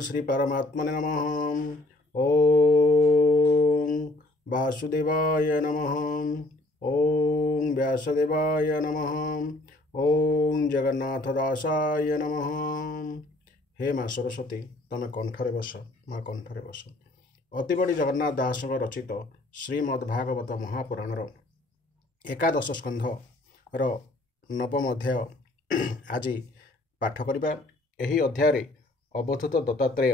श्री परमात्मने नमः। ओम वासुदेवाय नमः। ओम व्यासदेवाय नमः। ओम जगन्नाथदासाय नमः। हे माँ सरस्वती तमे कंठरे बस, माँ कंठरे बस। अतिबड़ी जगन्नाथ दास रचित श्रीमद्भागवत महापुराणर एकादश स्कंधर नवम अध्याय आज पाठ करिबा। एही अध्याय रे अवधूत दत्तात्रेय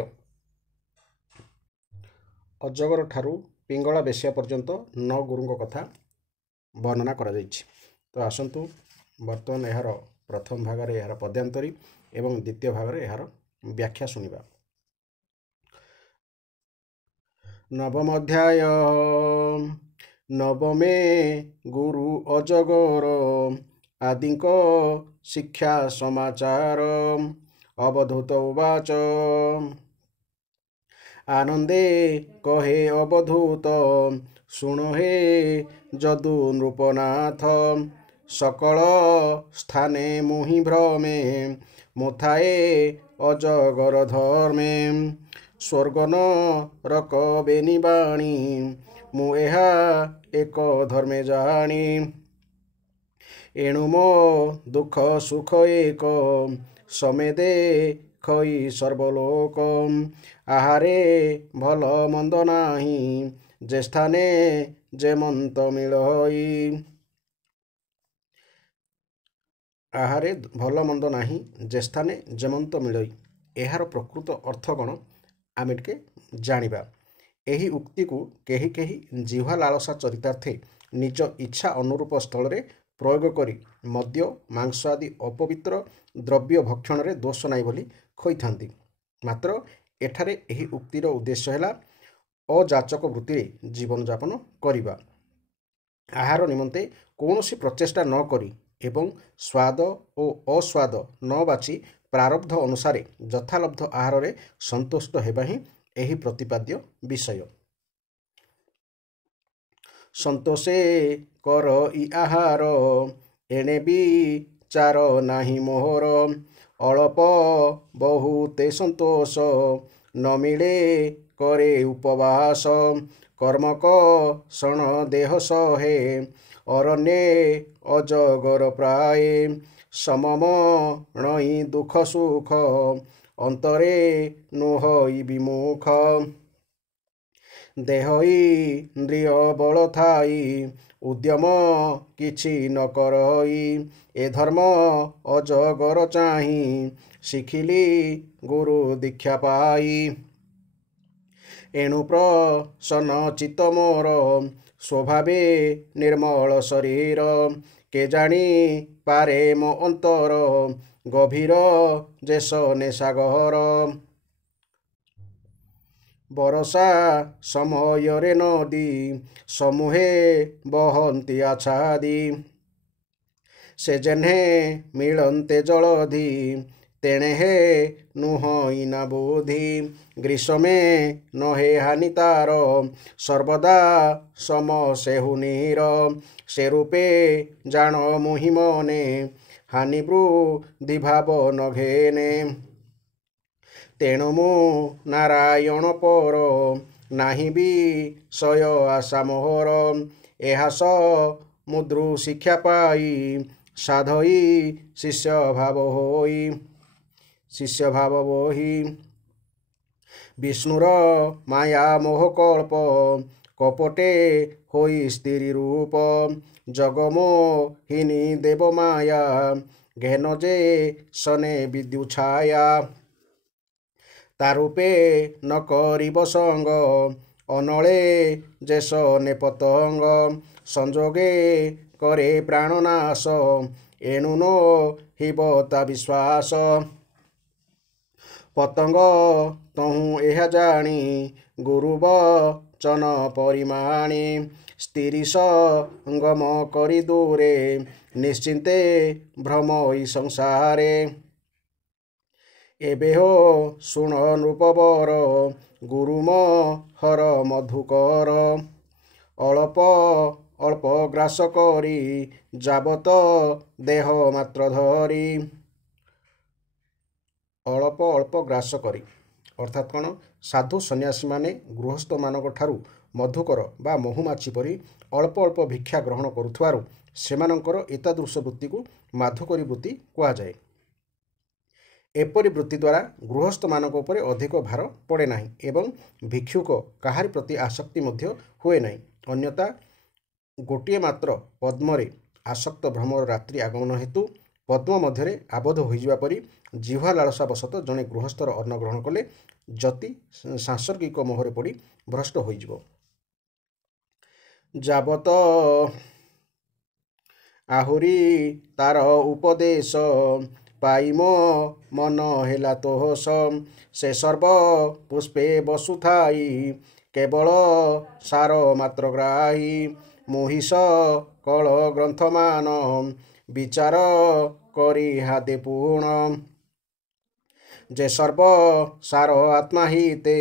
अजगर ठारू पिंगला बेसिया पर्यंत 9 गुरुଙ୍କ कथा वर्णना करा जाइछि। तो आसंतु वर्तमान यार प्रथम भाग रे यार पद्यांतरी एवं द्वितीय भाग रे यार व्याख्या सुनिबा। नवम अध्याय। नवमे गुरु अजगर आदिक शिक्षा समाचार। अवधूत उवाच। आनंदे कहे अवधूत शुण हे जदु नृपनाथ। सकल स्थाने मुहि भ्रमे मुथाए अजगर धर्मे। स्वर्ग नरक बेनि बाणी मु एहा एक धर्मे जानी। एणु मो दुख सुख एक समेदे खई सर्वलोक। आहारे भल मंद नाही जे स्थाने जेमंत मिलई। आहारे भल मंद नाही जे स्थाने जेमंत मिलई। एहार प्रकृत अर्थ कौन आमे टिके जानिबा। एही उक्ति को केही केही जिह्वा लालसा चरितार्थे निज इच्छा अनुरूप स्थल रे प्रयोग करी मद्य मांस आदि अपवित्र द्रव्य भक्षण रे दोष नाही बोली कहिथांती। मात्र एठारे एही उक्तिर उद्देश्य हैला अजाचक वृत्ति रे जीवन यापन करिबा। आहार निमंते कौनसी प्रचेष्टा न करी एवं स्वाद और अस्वाद न बाची प्रारब्ध अनुसारे यथालब्ध आहार रे संतुष्ट हेबा ही एही प्रतिपाद्य विषय। संतोषे कर इ आहार एणे भी चार नाही मोहर। अल्प बहुते संतोष न मिले करे उपवास। कर्मक क्षण देह सहे अरण्ये अजगर प्राय। समम नई दुख सुख अंतरे नुहई विमुख। देह इंद्रिय बल थाई उद्यम किछि न करई। ए धर्म अजगर चाही शिखिली गुरु दीक्षा पाई। एणु प्रसन्न चित्त मोर स्वभावे निर्मल शरीर। के जानी पारे मो अंतर गभीर जेस नेसागर। बरसा समय रे नदी समूहे बहंती आछादी। से जेन्हे मिलंते जलधि तेणे हे नुहई ना बोधि। ग्रीष्मे नहे हानि तार सर्वदा सम सेहु नीर। से रूपे जान मुहि मने हानि वृद्धि भाव न घेने। तेणु मु नारायण पर नाही भी सय आशा मोहर। एहास मुद्रु शिक्षा पाई साधई शिष्य भाव होई। शिष्य भाव बोही विष्णुर माया मोह कल्प कपटे होई स्त्री रूप। जगमोहिनी देव माया घेन जे सने विद्यु छाया। तारूपे न करिब संग अनले जे सने पतंग। संजोगे करे प्राणनाश एणु नो हिब ता विश्वास। पतंग तहु एहा जानी गुरु वचन परिमाणी। स्त्री संगम करी दूरे निश्चिंते भ्रमई संसारे। एबे हो शुण नृपवर गुरु हर मधुकर। अल्प अल्प ग्रास करी जाबत देह मात्र धरी। अल्प अल्प ग्रास करी अर्थात कौन साधु सन्यासी माने गृहस्थ मानक ठारू मधुकर बा महुमाछी परी अल्प अल्प भिक्षा ग्रहण करुथवारु सेमानंकर एतादृश वृत्ति को माधुकरी वृत्ति कुहाଯାଏ। एपरी वृत्ति द्वारा गृहस्थ मानक उपरे अधिक भार पड़े नाही एवं भिक्षुक काहारी प्रति आसक्ति मध्य हुए नाही। अन्यथा गोटिए मात्र पद्मरे आसक्त भ्रमर रात्रि आगमन हेतु पद्म मध्य आबद्ध होइजिबा परी जिह्वा लालसावशत जड़े गृहस्थर अन्न ग्रहण कले जति सांसर्गिक मोहरे पड़ी भ्रष्ट होइजिबो। जाबत आहुरी तार उपदेश पाइम मन हेला तोहस से सर्व पुष्पे बसुथाई केवल सार मात्र ग्राही मोहिष कल ग्रंथमान विचार करी हाते पूर्ण जे सर्व सार आत्मा हिते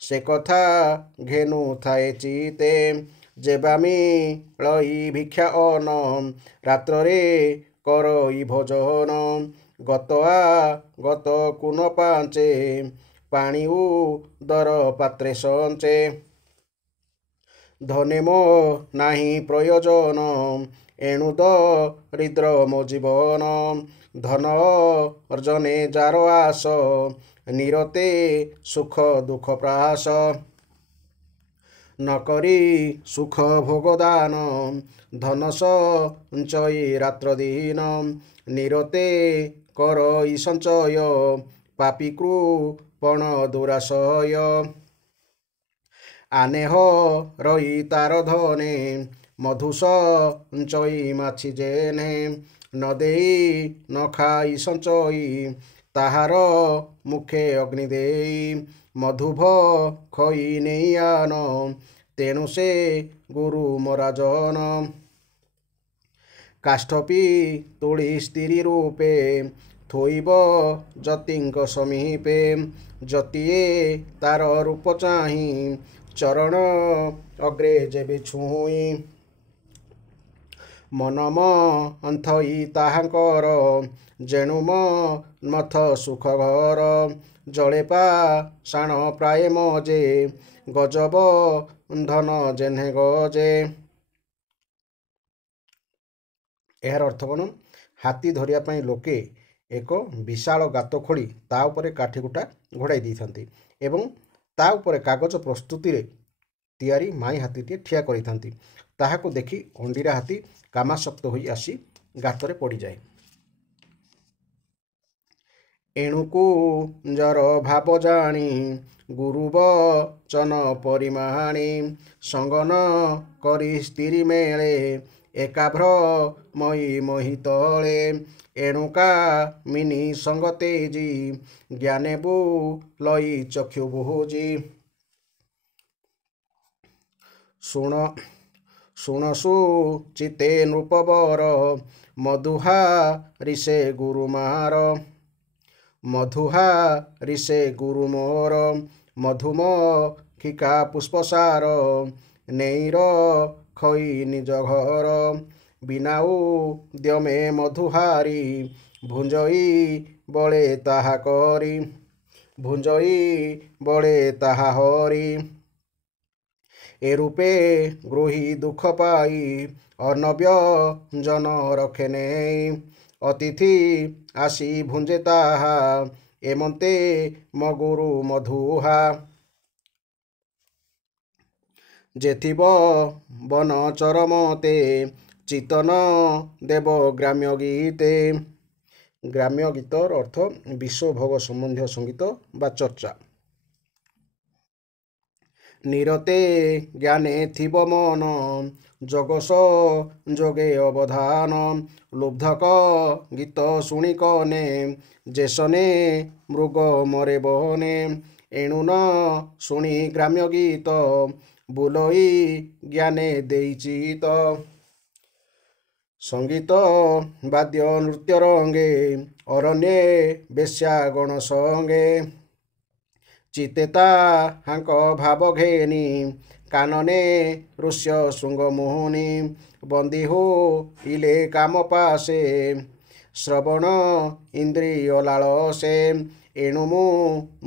से कथा घेनु थाए चिते जेबामी लई भिक्षा अन रात्रे करई भोजन गतआ गत कुन पांचे पाणी दर पात्रे संचे धने मो नाही प्रयोजन एणु दरिद्र मो जीवन धन अर्जने जार आस निरते सुख दुख प्रास न करी सुख भोगदान धन संचय रात्र दिन निरते करई संचय पापी कृपण दुराशय आनेह रही तार धने मधु संचयी माछि जेने न देई न खाई संचयी ताहार मुखे अग्नि देई मधुभ खई नहीं आन तेणु से गुरु मराजन काष्ठपी तुली स्त्री रूपे थोइब जतिंक समीपे जतिए तार रूप चाही चरण अग्रे जेबे छुई मनम अंथई ताहांकर जेणुम मथ सुख घर जड़े पा शाण प्राय मजे गजब धन जेन्हे गजे। यार अर्थ कौन हाथी धरिया पाई लोके एक विशाल गात खोली ता उपरे काठीगुटा घोड़ाई देइथांती एवं ता उपरे कागज प्रस्तुति रे तियारी माई हाथीटे ठिया करिथांती ताहाको देखि अंडीरा हाथी कामासक्त होई आसी गातरे पड़ी जाए। एणुकु जर भाव जानी गुरु बचन परिमाणी संगन करी स्त्री मेले एकाभ्र मई मही तले एणुका मिनी संग तेजी ज्ञाने बु लई चक्षु बुहुजी शुणसु चिते नृपवर मधुहा ऋषे गुरुमार मधुहा ऋषे गुरु मोर मधुम खिका पुष्पसार नेईर खई निज घर बिनाऊ द्यमे मधुहारी भुंजई बड़े ताहा करी भुंजई बड़े ताहा हरी ए रूपे गृही दुख पाई अर्णव्यंजन रखे नहीं अतिथि आसी भुंजे ताहा एमंते मगुरु मधुहा जेथिब बन चरमते चितन देव ग्राम्य गीते। ग्राम्य गीतर अर्थ विश्व भोग संबंधी संगीत बा चर्चा। निरते ज्ञाने थिब मन जगस जोगे अवधान लुब्धक गीत शुणी कने जेसने मृग मरे बहने एणु न शुणी ग्राम्य गीत बुलई ज्ञाने देइचित संगीत वाद्य नृत्य रंगे अरण्ये बेश्यागण संगे चितेता हांक भाव घेनी कानने ऋष्य शृंग मोहनी बंदी हो इले काम पासे श्रवण इंद्रिय लालसे ଏଣୁ ମୁଁ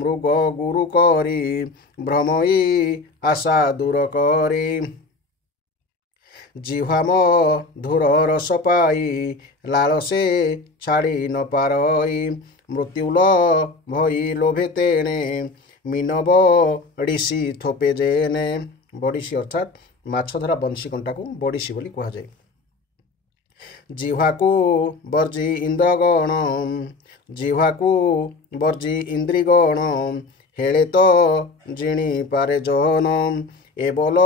ମୃଗ ଗୁରୁ କରି ଭ୍ରମଇ ଆଶା ଦୂର କରି ଜିହ୍ୱାମ ଧୁର ରସ ପାଇ ଲାଳସେ ଛାଡ଼ି ନ ପାରଇ ମୃତ୍ୟୁଲ ଭଇ ଲୋଭେ ତେଣେ ମିନ ବଡ଼ିସି ଥୋପେ ଜେନେ। ବଡ଼ିସି ଅର୍ଥାତ୍ ମାଛ ଧରା ବଂଶୀ କଣ୍ଟାକୁ ବଡ଼ିସି ବୋଲି କୁହାଯାଏ। ଜିହ୍ୱାକୁ ବର୍ଜି ଇନ୍ଦ୍ରଗଣ ଜିହ୍ୱାକୁ ବର୍ଜି ଇନ୍ଦ୍ରିଗଣ ହେଳେ ତ ଜିଣି ପାରେ ଜନ ଏ ବୋଲ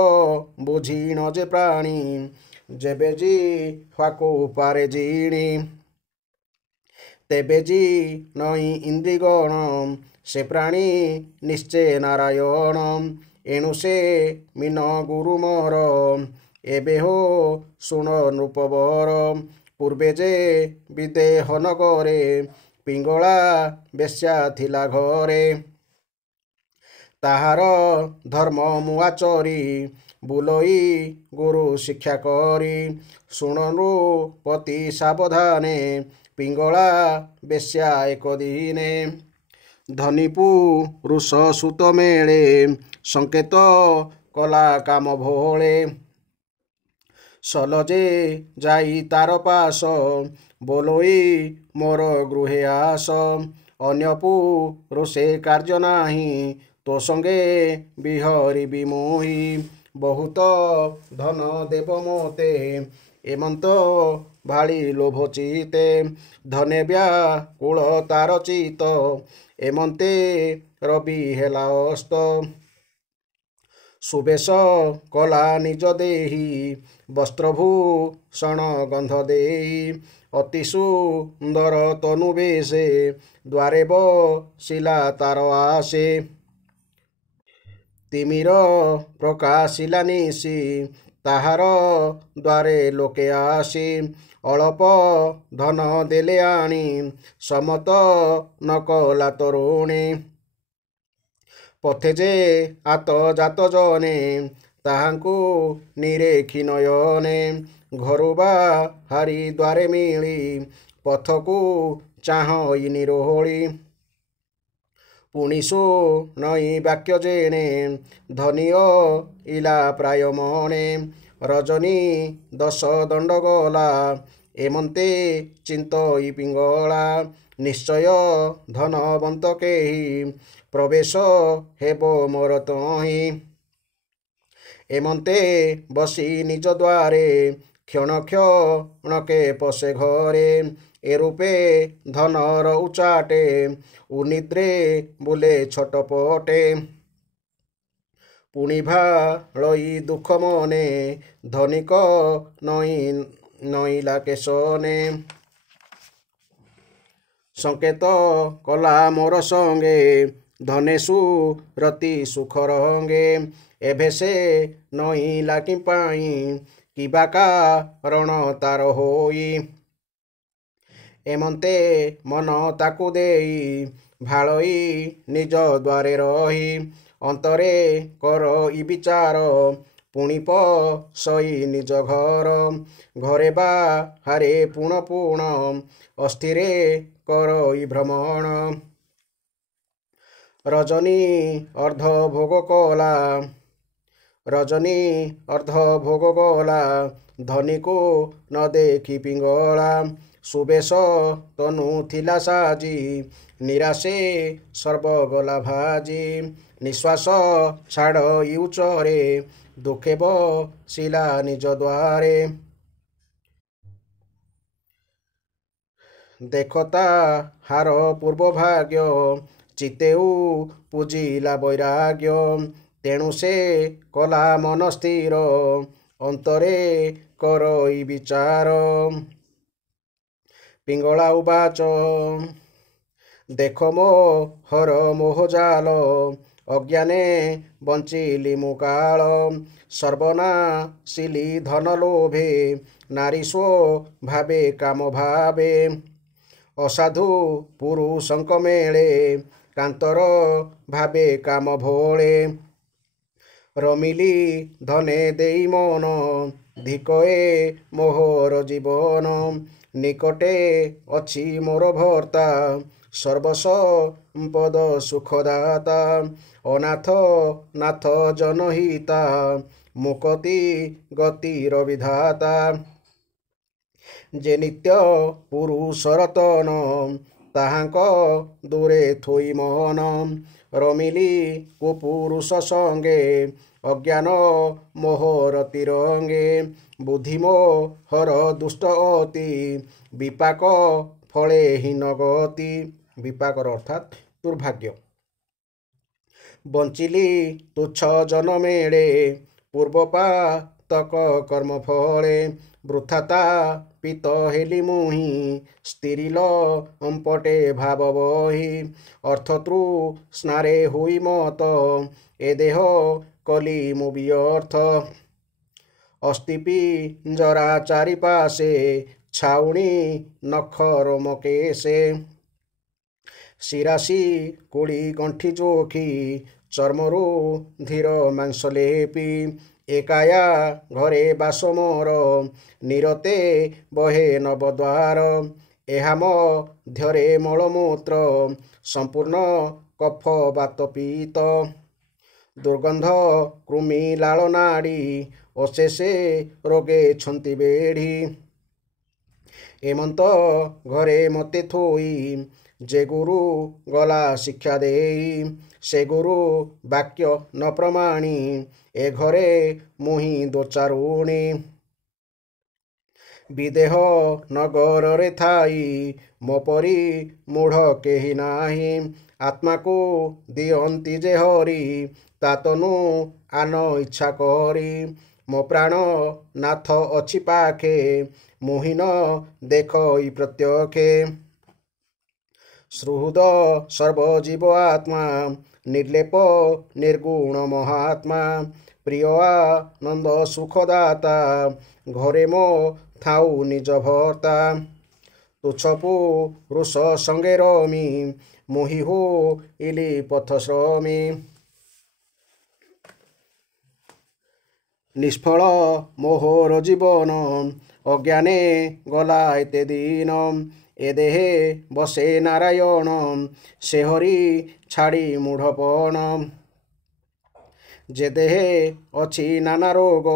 ବୁଝିଣ ଯେ ପ୍ରାଣୀ ଯେବେ ଜିହ୍ୱାକୁ ପାରେ ଜିଣି ତେବେ ଜି ନଈ ଇନ୍ଦ୍ରିଗଣ ସେ ପ୍ରାଣୀ ନିଶ୍ଚେ ନାରାୟଣ ଏଣୁ ସେ ମିନ ଗୁରୁ ମୋର ଏବେ ହୋ ଶୁଣ ନୃପବର ପୂର୍ବେ ଯେ ବିଦେହ ନଗରେ ପିଙ୍ଗଳା ବେଶ୍ୟା ଥିଲା ଘରେ ତାହାର ଧର୍ମ ମୁଁ ଆଚରି ବୁଲଇ ଗୁରୁ ଶିକ୍ଷା କରି ଶୁଣ ନୃପତି ସାବଧାନେ ପିଙ୍ଗଳା ବେଶ୍ୟା ଏକ ଦିନେ ଧନୀ ପୁରୁଷ ସୁତ ମେଳେ ସଂକେତ କଲା କାମ ଭୋଳେ ସଲଜେ ଯାଇ ତାର ପାଶ ବୋଲଇ ମୋର ଗୃହେ ଆସ ଅନ୍ୟ ପୁରୁଷେ କାର୍ଯ୍ୟ ନାହିଁ ତୋ ସଙ୍ଗେ ବିହରିବି ମୋହି ବହୁତ ଧନ ଦେବ ମୋତେ ଏମନ୍ତ ଭାଳି ଲୋଭ ଚିତେ ଧନେ ବ୍ୟାକୁଳ ତାର ଚିତ ଏମନ୍ତେ ରବି ହେଲା ଅସ୍ତ ସୁବେଶ କଲା ନିଜ ଦେହି ବସ୍ତ୍ରଭୂଷଣ ଗନ୍ଧ ଦେଇ ଅତି ସୁନ୍ଦର ତନୁ ବେଶେ ଦ୍ୱାରେ ବସିଲା ତାର ଆସେ ତିମିର ପ୍ରକାଶିଲା ନିଶି ତାହାର ଦ୍ୱାରେ ଲୋକେ ଆସି ଅଳପ ଧନ ଦେଲେ ଆଣି ସମତ ନ କଲା ତରୁଣୀ ପଥେ ଯେ ଆତ ଜାତ ଜନେ ତାହାଙ୍କୁ ନିରେଖି ନୟନେ ଘରୁ ବାହାରି ଦ୍ୱାରେ ମିଳି ପଥକୁ ଚାହଁଇ ନିରୋଳି ପୁଣି ଶୁଣଇ ବାକ୍ୟ ଜେଣେ ଧନିଅ ଇଲା ପ୍ରାୟ ମଣେ ରଜନୀ 10 ଦଣ୍ଡ ଗଲା ଏମନ୍ତେ ଚିନ୍ତଇ ପିଙ୍ଗଳା ନିଶ୍ଚୟ ଧନବନ୍ତ କେହି ପ୍ରବେଶ ହେବ ମୋର ତହିଁ ଏମନ୍ତେ ବସି ନିଜ ଦ୍ୱାରେ କ୍ଷଣ କ୍ଷଣକେ ପଶେ ଘରେ ଏ ରୂପେ ଧନର ଉଚାଟେ ଉନିଦ୍ରେ ବୁଲେ ଛଟପଟେ ପୁଣି ଭାଳଇ ଦୁଃଖ ମନେ ଧନିକ ନଇଲା କେଶନେ ସଂକେତ କଲା ମୋର ସଙ୍ଗେ ଧନେଶୁ ରତି ସୁଖ ରଙ୍ଗେ ଏବେ ସେ ନଇଲା କି ପାଇଁ କିବା କାରଣ ତାର ହୋଇ ଏମନ୍ତେ ମନ ତାକୁ ଦେଇ ଭାଳଇ ନିଜ ଦ୍ୱାରେ ରହି ଅନ୍ତରେ କରଇ ବିଚାର ପୁଣି ପଶଇ ନିଜ ଘରେ ବାହାରେ ପୁଣ ପୁଣ ଅସ୍ଥିରେ କରଇ ଭ୍ରମଣ ରଜନୀ ଅର୍ଦ୍ଧ ଭୋଗ କଲା ଧନୀକୁ ନ ଦେଖି ପିଙ୍ଗଳା ସୁବେଶ ତନୁ ଥିଲା ସାଜି ନିରାଶେ ସର୍ବଗଲା ଭାଜି ନିଶ୍ୱାସ ଛାଡ଼ଇ ଉଚ୍ଚରେ ଦୁଃଖେ ବସିଲା ନିଜ ଦ୍ୱାରେ ଦେଖତା ହାର ପୂର୍ବ ଭାଗ୍ୟ ଚିତେଉ ପୂଜିଲା ବୈରାଗ୍ୟ ତେଣୁ ସେ କଲା ମନ ସ୍ଥିର ଅନ୍ତରେ କରଇ ବିଚାର ପିଙ୍ଗଳା ଉବାଚ ଦେଖ ମୋ ହର ମୋହ ଜାଲ ଅଜ୍ଞାନେ ବଞ୍ଚିଲି ମୁଁ କାଳ ସର୍ବନାଶିଲି ଧନ ଲୋଭେ ନାରୀ ସ୍ୱ ଭାବେ କାମ ଭାବେ ଅସାଧୁ ପୁରୁଷଙ୍କ ମେଳେ କାନ୍ତର ଭାବେ କାମ ଭୋଳେ ରମିଲି ଧନେ ଦେଇ ମନ ଧିକଏ ମୋହର ଜୀବନ ନିକଟେ ଅଛି ମୋର ଭର୍ତ୍ତା ସର୍ବସ ପଦ ସୁଖଦାତା ଅନାଥ ନାଥ ଜନହିତା ମୁକତି ଗତିର ବିଧାତା ଯେ ନିତ୍ୟ ପୁରୁଷରତନ ତାହାଙ୍କ ଦୂରେ ଥୋଇ ମନ ରମିଲି କୁପୁରୁଷ ସଙ୍ଗେ ଅଜ୍ଞାନ ମୋହର ତିରଙ୍ଗେ ବୁଦ୍ଧି ମୋହର ଦୁଷ୍ଟ ଅତି ବିପାକ ଫଳେ ହୀନ ଗତି ବିପାକର ଅର୍ଥାତ୍ ଦୁର୍ଭାଗ୍ୟ ବଞ୍ଚିଲି ତୁଚ୍ଛ ଜନମେଳେ ପୂର୍ବପାତକ କର୍ମ ଫଳେ ବୃଥାତା ପିତ ହେଲି ମୁହିଁ ସ୍ଥିରିଲ ଅମ୍ପଟେ ଭାବ ବହି ଅର୍ଥତୃଷ୍ଣାରେ ହୋଇ ମତ ଏ ଦେହ କଲି ମୁଁ ବ୍ୟର୍ଥ ଅସ୍ତିପି ଜରା ଚାରିପାଶେ ଛାଉଣି ନଖର ମକେଶେ ଶିରାଶି କୁଳି ଗଣ୍ଠି ଯୋଖି ଚର୍ମରୁ ଧୀର ମାଂସ ଲେପି ଏକାୟା ଘରେ ବାସ ମୋର ନିରତେ ବହେ ନବଦ୍ୱାର ଏହା ମଧ୍ୟରେ ମଳମୂତ୍ର ସମ୍ପୂର୍ଣ୍ଣ କଫ ବାତ ପିତ ଦୁର୍ଗନ୍ଧ କୃମି ଲାଳ ନାଡ଼ି ଅଶେଷେ ରୋଗେ ଛନ୍ତି ବେଢ଼ି ଏମନ୍ତ ଘରେ ମୋତେ ଥୋଇ ଯେ ଗୁରୁ ଗଲା ଶିକ୍ଷା ଦେଇ ସେ ଗୁରୁ ବାକ୍ୟ ନ ପ୍ରମାଣି ଏ ଘରେ ମୁହିଁ ଦୋଚାରୁଣୀ ବିଦେହ ନଗରରେ ଥାଇ ମୋ ପରି ମୂଢ଼ କେହି ନାହିଁ ଆତ୍ମାକୁ ଦିଅନ୍ତି ଯେ ହରି ତାତନୁ ଆନ ଇଚ୍ଛା କରି ମୋ ପ୍ରାଣ ନାଥ ଅଛି ପାଖେ ମୁହିନ ଦେଖଇ ପ୍ରତ୍ୟକ୍ଷେ ସୁହୃଦ ସର୍ବଜୀବ ଆତ୍ମା ନିର୍ଲେପ ନିର୍ଗୁଣ ମହାତ୍ମା ପ୍ରିୟ ଆନନ୍ଦ ସୁଖଦାତା ଘରେ ମୋ ଥାଉ ନିଜ ଭର୍ତ୍ତା ତୁଚ୍ଛ ପୁରୁଷ ସଙ୍ଗେ ରମି ମୁହି ହୋଇଲି ପଥଶ୍ରମୀ ନିଷ୍ଫଳ ମୋହର ଜୀବନ ଅଜ୍ଞାନେ ଗଲା ଏତେ ଦିନ ଏ ଦେହେ ବସେ ନାରାୟଣ ସେ ହରି ଛାଡ଼ି ମୂଢ଼ପଣ ଯେ ଦେହେ ଅଛି ନାନା ରୋଗ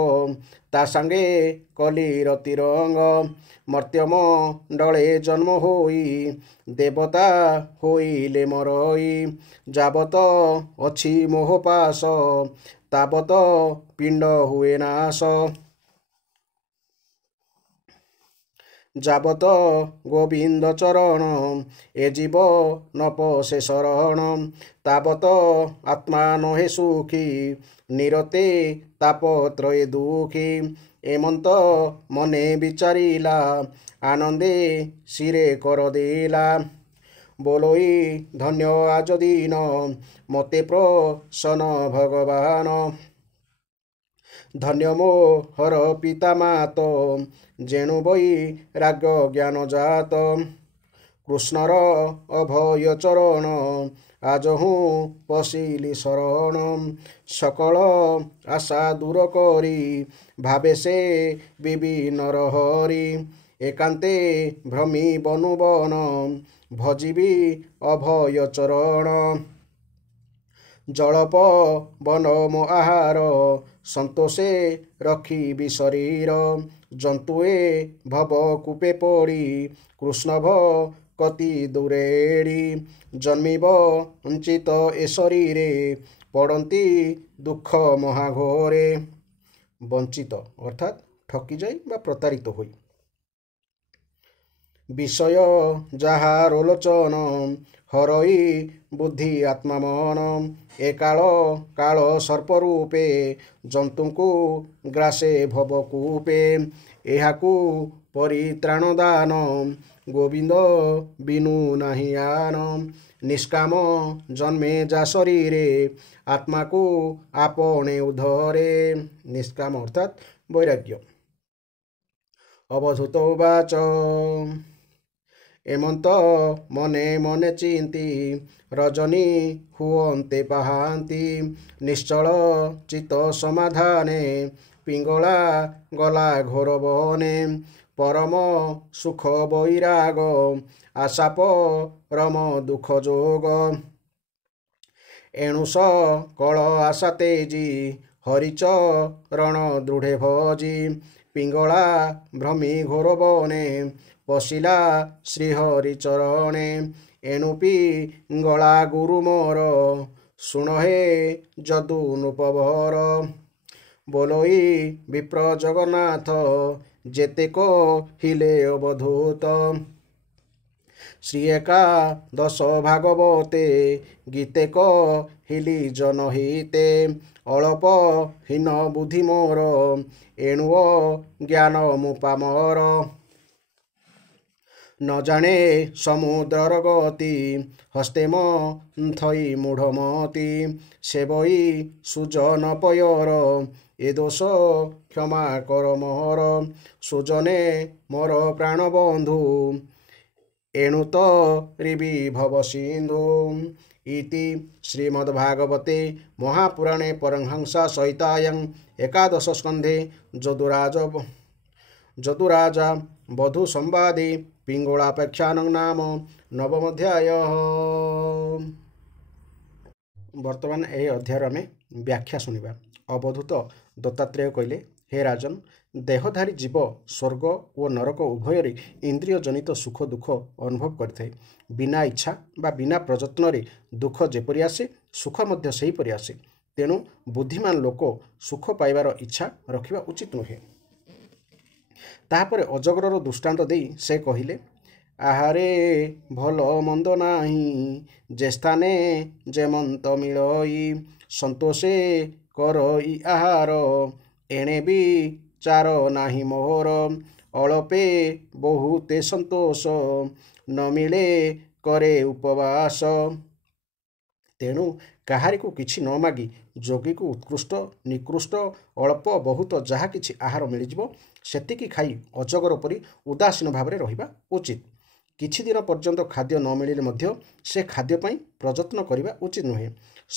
ତା ସାଙ୍ଗେ କଲି ରତିରଙ୍ଗ ମର୍ତ୍ତ୍ୟମଣ୍ଡଳେ ଜନ୍ମ ହୋଇ ଦେବତା ହୋଇଲେ ମରଇ ଯାବତ ଅଛି ମୋହ ପାଶ ତାବତ ପିଣ୍ଡ ହୁଏ ନାଶ ଯାବତ ଗୋବିନ୍ଦ ଚରଣ ଏ ଜୀବ ନ ପଶେ ଶରଣ ତାବତ ଆତ୍ମା ନହେ ସୁଖୀ ନିରତେ ତାପତ୍ରୟେ ଦୁଃଖୀ ଏମନ୍ତ ମନେ ବିଚାରିଲା ଆନନ୍ଦେ ଶିରେ କର ଦେଲା ବୋଲୋଇ ଧନ୍ୟ ଆଜ ଦିନ ମୋତେ ପ୍ରସନ୍ନ ଭଗବାନ ଧନ୍ୟ ମୋହର ପିତା ମାତ ଯେଣୁ ବଇ ରାଗ ଜ୍ଞାନ ଜାତ କୃଷ୍ଣର ଅଭୟ ଚରଣ ଆଜ ହୁଁ ପଶିଲି ଶରଣ ସକଳ ଆଶା ଦୂର କରି ଭାବେ ସେ ବିବିନର ହରି ଏକାନ୍ତେ ଭ୍ରମି ବନୁବନ ଭଜିବି ଅଭୟ ଚରଣ ଜଳପ ବନ ମୋ ଆହାର ସନ୍ତୋଷେ ରଖିବି ଶରୀର ଜନ୍ତୁଏ ଭବ କୂପେ ପଡ଼ି କୃଷ୍ଣ ଭକତି ଦୂରେଡ଼ି ଜନ୍ମିବ ବଞ୍ଚିତ ଏ ଶରୀରେ ପଡ଼ନ୍ତି ଦୁଃଖ ମହାଘୋରେ ବଞ୍ଚିତ ଅର୍ଥାତ୍ ଠକିଯାଇ ବା ପ୍ରତାରିତ ହୋଇ ବିଷୟ ଯାହା ରୋଲୋଚନ ହରଇ ବୁଦ୍ଧି ଆତ୍ମା ମନ ଏ କାଳ କାଳ ସର୍ପ ରୂପେ ଜନ୍ତୁଙ୍କୁ ଗ୍ରାସେ ଭବ କୂପେ ଏହାକୁ ପରିତ୍ରାଣ ଦାନ ଗୋବିନ୍ଦ ବିନୁ ନାହିଁ ଆନ ନିଷ୍କାମ ଜନ୍ମେ ଯା ଶରୀରେ ଆତ୍ମାକୁ ଆପଣେ ଉଧରେ ନିଷ୍କାମ ଅର୍ଥାତ୍ ବୈରାଗ୍ୟ ଅବଧୂତ ଉବାଚ ଏମନ୍ତ ମନେ ମନେ ଚିନ୍ତି ରଜନୀ ହୁଅନ୍ତେ ପାହାନ୍ତି ନିଶ୍ଚଳ ଚିତ ସମାଧାନେ ପିଙ୍ଗଳା ଗଲା ଘୋର ବନେ ପରମ ସୁଖ ବୈରାଗ ଆଶାପ ରମ ଦୁଃଖ ଯୋଗ ଏଣୁ କଳ ଆଶା ତେଜି ହରିଚରଣ ଦୃଢ଼େ ଭଜି ପିଙ୍ଗଳା ଭ୍ରମି ଘୋର ବନେ ପଶିଲା ଶ୍ରୀହରି ଚରଣେ ଏଣୁ ପିଙ୍ଗଳା ଗୁରୁ ମୋର ଶୁଣ ହେ ଯଦୁ ନୃପବର ବୋଲୋଇ ବିପ୍ର ଜଗନ୍ନାଥ ଯେତେ କହିଲେ ଅବଧୂତ ଶ୍ରୀ ଏକାଦଶ ଭାଗବତେ ଗୀତେ କହିଲି ଜନହିତେ ଅଳପ ହୀନ ବୁଦ୍ଧି ମୋର ଏଣୁ ଜ୍ଞାନ ମୁଁ ପାମର ନ ଜାଣେ ସମୁଦ୍ରର ଗତି ହସ୍ତେ ମନ୍ଥଇ ମୂଢ଼ମତି ସେବଇ ସୁଜନ ପୟର ଏ ଦୋଷ କ୍ଷମା କର ମୋହର ସୁଜନେ ମୋର ପ୍ରାଣ ବନ୍ଧୁ ଏଣୁ ତରିବି ଭବ ସିନ୍ଧୁ ଇତି ଶ୍ରୀମଦ୍ଭାଗବତେ ମହାପୁରାଣେ ପରମହଂସ ସହିତାୟଂ ଏକାଦଶ ସ୍କନ୍ଧେ ଯଦୁରାଜା ବଧୂ ସମ୍ବାଦେ ପିଙ୍ଗଳାପେକ୍ଷାନଂ ନାମ ନବମଧ୍ୟାୟ। ବର୍ତ୍ତମାନ ଏହି ଅଧ୍ୟାୟର ଆମେ ବ୍ୟାଖ୍ୟା ଶୁଣିବା। ଅବଧୂତ ଦତ୍ତାତ୍ରେୟ କହିଲେ, ହେ ରାଜନ, ଦେହଧାରୀ ଜୀବ ସ୍ୱର୍ଗ ଓ ନରକ ଉଭୟରେ ଇନ୍ଦ୍ରିୟ ଜନିତ ସୁଖ ଦୁଃଖ ଅନୁଭବ କରିଥାଏ। ବିନା ଇଚ୍ଛା ବା ବିନା ପ୍ରଯତ୍ନରେ ଦୁଃଖ ଯେପରି ଆସେ, ସୁଖ ମଧ୍ୟ ସେହିପରି ଆସେ। ତେଣୁ ବୁଦ୍ଧିମାନ ଲୋକ ସୁଖ ପାଇବାର ଇଚ୍ଛା ରଖିବା ଉଚିତ ନୁହେଁ। ତାହାପରେ ଅଜଗରର ଦୃଷ୍ଟାନ୍ତ ଦେଇ ସେ କହିଲେ, ଆହାରେ ଭଲ ମନ୍ଦ ନାହିଁ ଯେ ସ୍ଥାନେ ଯେମନ୍ତ ମିଳଇ ସନ୍ତୋଷେ କରଇ ଆହାର ଏଣେ ବି ଚାର ନାହିଁ ମୋହର ଅଳପେ ବହୁତେ ସନ୍ତୋଷ ନ ମିଳେ କରେ ଉପବାସ। ତେଣୁ କାହାରିକୁ କିଛି ନ ମାଗି ଯୋଗୀକୁ ଉତ୍କୃଷ୍ଟ ନିକୃଷ୍ଟ ଅଳ୍ପ ବହୁତ ଯାହା କିଛି ଆହାର ମିଳିଯିବ ସେତିକି ଖାଇ ଅଜଗର ପରି ଉଦାସୀନ ଭାବରେ ରହିବା ଉଚିତ। କିଛି ଦିନ ପର୍ଯ୍ୟନ୍ତ ଖାଦ୍ୟ ନ ମିଳିଲେ ମଧ୍ୟ ସେ ଖାଦ୍ୟ ପାଇଁ ପ୍ରଯତ୍ନ କରିବା ଉଚିତ ନୁହେଁ।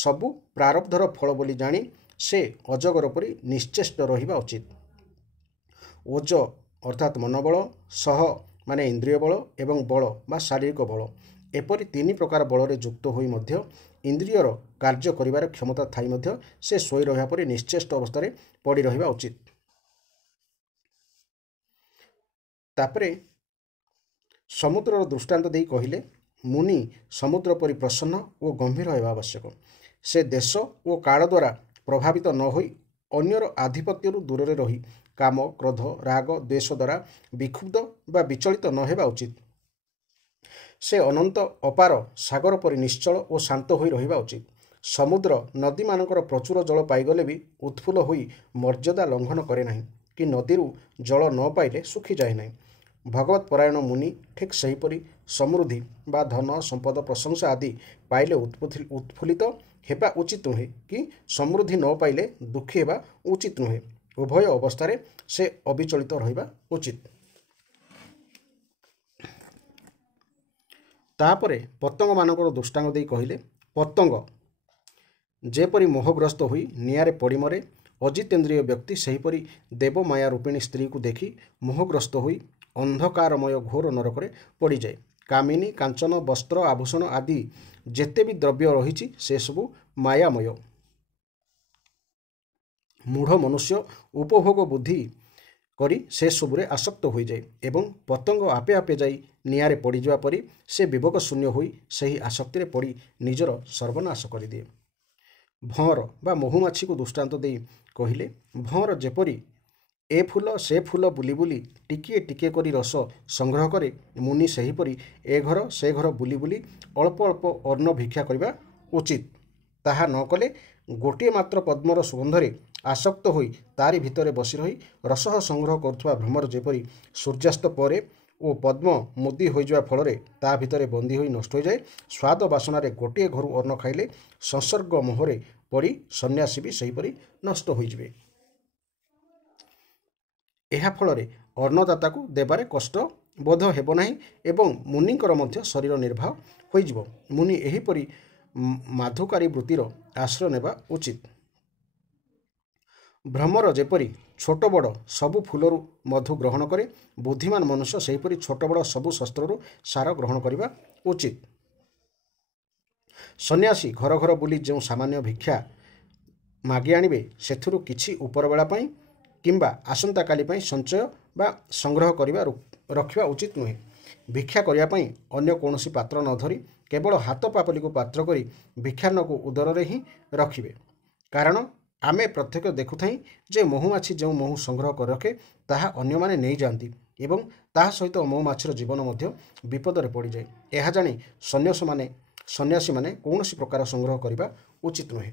ସବୁ ପ୍ରାରବ୍ଧର ଫଳ ବୋଲି ଜାଣି ସେ ଅଜଗର ପରି ନିଶ୍ଚେଷ୍ଟ ରହିବା ଉଚିତ। ଓଜ ଅର୍ଥାତ୍ ମନୋବଳ, ସହ ମାନେ ଇନ୍ଦ୍ରିୟ ବଳ ଏବଂ ବଳ ବା ଶାରୀରିକ ବଳ, ଏପରି ତିନି ପ୍ରକାର ବଳରେ ଯୁକ୍ତ ହୋଇ ମଧ୍ୟ ଇନ୍ଦ୍ରିୟର କାର୍ଯ୍ୟ କରିବାର କ୍ଷମତା ଥାଇ ମଧ୍ୟ ସେ ଶୋଇ ରହିବା ପରି ନିଶ୍ଚେଷ୍ଟ ଅବସ୍ଥାରେ ପଡ଼ି ରହିବା ଉଚିତ। ତାପରେ ସମୁଦ୍ରର ଦୃଷ୍ଟାନ୍ତ ଦେଇ କହିଲେ, ମୁନି ସମୁଦ୍ର ପରି ପ୍ରସନ୍ନ ଓ ଗମ୍ଭୀର ହେବା ଆବଶ୍ୟକ। ସେ ଦେଶ ଓ କାଳ ଦ୍ୱାରା ପ୍ରଭାବିତ ନ ହୋଇ ଅନ୍ୟର ଆଧିପତ୍ୟରୁ ଦୂରରେ ରହି କାମ, କ୍ରୋଧ, ରାଗ, ଦ୍ୱେଷ ଦ୍ୱାରା ବିକ୍ଷୁବ୍ଧ ବା ବିଚଳିତ ନ ହେବା ଉଚିତ। ସେ ଅନନ୍ତ ଅପାର ସାଗର ପରି ନିଶ୍ଚଳ ଓ ଶାନ୍ତ ହୋଇ ରହିବା ଉଚିତ। ସମୁଦ୍ର ନଦୀମାନଙ୍କର ପ୍ରଚୁର ଜଳ ପାଇଗଲେ ବି ଉତ୍ଫୁଲ୍ଲ ହୋଇ ମର୍ଯ୍ୟାଦା ଲଙ୍ଘନ କରେ ନାହିଁ କି ନଦୀରୁ ଜଳ ନ ପାଇଲେ ଶୁଖିଯାଏ ନାହିଁ। ଭଗବତ ପରାୟଣ ମୁନି ଠିକ୍ ସେହିପରି ସମୃଦ୍ଧି ବା ଧନ ସମ୍ପଦ ପ୍ରଶଂସା ଆଦି ପାଇଲେ ଉତ୍ଫୁଲ୍ଲିତ ହେବା ଉଚିତ ନୁହେଁ କି ସମୃଦ୍ଧି ନ ପାଇଲେ ଦୁଃଖୀ ହେବା ଉଚିତ ନୁହେଁ। ଉଭୟ ଅବସ୍ଥାରେ ସେ ଅବିଚଳିତ ରହିବା ଉଚିତ। ତାପରେ ପତଙ୍ଗମାନଙ୍କର ଦୃଷ୍ଟାନ୍ତ ଦେଇ କହିଲେ, ପତଙ୍ଗ ଯେପରି ମୋହଗ୍ରସ୍ତ ହୋଇ ନିଆଁରେ ପଡ଼ି ମରେ, ଅଜିତେନ୍ଦ୍ରିୟ ବ୍ୟକ୍ତି ସେହିପରି ଦେବମାୟା ରୂପିଣୀ ସ୍ତ୍ରୀକୁ ଦେଖି ମୋହଗ୍ରସ୍ତ ହୋଇ ଅନ୍ଧକାରମୟ ଘୋର ନରକରେ ପଡ଼ିଯାଏ। କାମିନୀ, କାଞ୍ଚନ, ବସ୍ତ୍ର, ଆଭୂଷଣ ଆଦି ଯେତେ ବି ଦ୍ରବ୍ୟ ରହିଛି ସେସବୁ ମାୟାମୟ। ମୂଢ଼ ମନୁଷ୍ୟ ଉପଭୋଗ ବୁଦ୍ଧି କରି ସେସବୁରେ ଆସକ୍ତ ହୋଇଯାଏ ଏବଂ ପତଙ୍ଗ ଆପେ ଆପେ ଯାଇ ନିଆଁରେ ପଡ଼ିଯିବା ପରି ସେ ବିବେକ ଶୂନ୍ୟ ହୋଇ ସେହି ଆସକ୍ତିରେ ପଡ଼ି ନିଜର ସର୍ବନାଶ କରିଦିଏ। ଭଅଁର ବା ମହୁମାଛିକୁ ଦୃଷ୍ଟାନ୍ତ ଦେଇ କହିଲେ, ଭଅଁର ଯେପରି ଏ ଫୁଲ ସେ ଫୁଲ ବୁଲି ବୁଲି ଟିକିଏ ଟିକିଏ କରି ରସ ସଂଗ୍ରହ କରେ, ମୁନି ସେହିପରି ଏ ଘର ସେ ଘର ବୁଲି ବୁଲି ଅଳ୍ପ ଅଳ୍ପ ଅନ୍ନ ଭିକ୍ଷା କରିବା ଉଚିତ। ତାହା ନ କଲେ ଗୋଟିଏ ମାତ୍ର ପଦ୍ମର ସୁଗନ୍ଧରେ ଆସକ୍ତ ହୋଇ ତାରି ଭିତରେ ବସି ରହି ରସ ସଂଗ୍ରହ କରୁଥିବା ଭ୍ରମର ଯେପରି ସୂର୍ଯ୍ୟାସ୍ତ ପରେ ଓ ପଦ୍ମ ମୁଦି ହୋଇଯିବା ଫଳରେ ତା ଭିତରେ ବନ୍ଦୀ ହୋଇ ନଷ୍ଟ ହୋଇଯାଏ, ସ୍ୱାଦ ବାସନାରେ ଗୋଟିଏ ଘରୁ ଅନ୍ନ ଖାଇଲେ ସଂସର୍ଗ ମୋହରେ ପଡ଼ି ସନ୍ନ୍ୟାସୀ ବି ସେହିପରି ନଷ୍ଟ ହୋଇଯିବେ। ଏହା ଫଳରେ ଅନ୍ନଦାତାକୁ ଦେବାରେ କଷ୍ଟ ବୋଧ ହେବ ନାହିଁ ଏବଂ ମୁନିଙ୍କର ମଧ୍ୟ ଶରୀର ନିର୍ବାହ ହୋଇଯିବ। ମୁନି ଏହିପରି ମାଧୁକାରୀ ବୃତ୍ତିର ଆଶ୍ରୟ ନେବା ଉଚିତ। ଭ୍ରମର ଯେପରି ଛୋଟ ବଡ଼ ସବୁ ଫୁଲରୁ ମଧୁ ଗ୍ରହଣ କରେ, ବୁଦ୍ଧିମାନ ମନୁଷ୍ୟ ସେହିପରି ଛୋଟ ବଡ଼ ସବୁ ଶସ୍ତ୍ରରୁ ସାର ଗ୍ରହଣ କରିବା ଉଚିତ। ସନ୍ନ୍ୟାସୀ ଘର ଘର ବୁଲି ଯେଉଁ ସାମାନ୍ୟ ଭିକ୍ଷା ମାଗି ଆଣିବେ ସେଥିରୁ କିଛି ଉପରବେଳା ପାଇଁ କିମ୍ବା ଆସନ୍ତାକାଲି ପାଇଁ ସଞ୍ଚୟ ବା ସଂଗ୍ରହ କରିବା ରଖିବା ଉଚିତ ନୁହେଁ। ଭିକ୍ଷା କରିବା ପାଇଁ ଅନ୍ୟ କୌଣସି ପାତ୍ର ନ ଧରି କେବଳ ହାତ ପାପଲିକୁ ପାତ୍ର କରି ଭିକ୍ଷାନ୍ନକୁ ଉଦରରେ ହିଁ ରଖିବେ। କାରଣ ଆମେ ପ୍ରତ୍ୟକ୍ଷ ଦେଖୁଥାଇଁ ଯେ ମହୁମାଛି ଯେଉଁ ମହୁ ସଂଗ୍ରହ କରି ରଖେ ତାହା ଅନ୍ୟମାନେ ନେଇଯାଆନ୍ତି ଏବଂ ତାହା ସହିତ ମହୁମାଛିର ଜୀବନ ମଧ୍ୟ ବିପଦରେ ପଡ଼ିଯାଏ। ଏହା ଜାଣି ସନ୍ନ୍ୟାସୀମାନେ କୌଣସି ପ୍ରକାର ସଂଗ୍ରହ କରିବା ଉଚିତ ନୁହେଁ।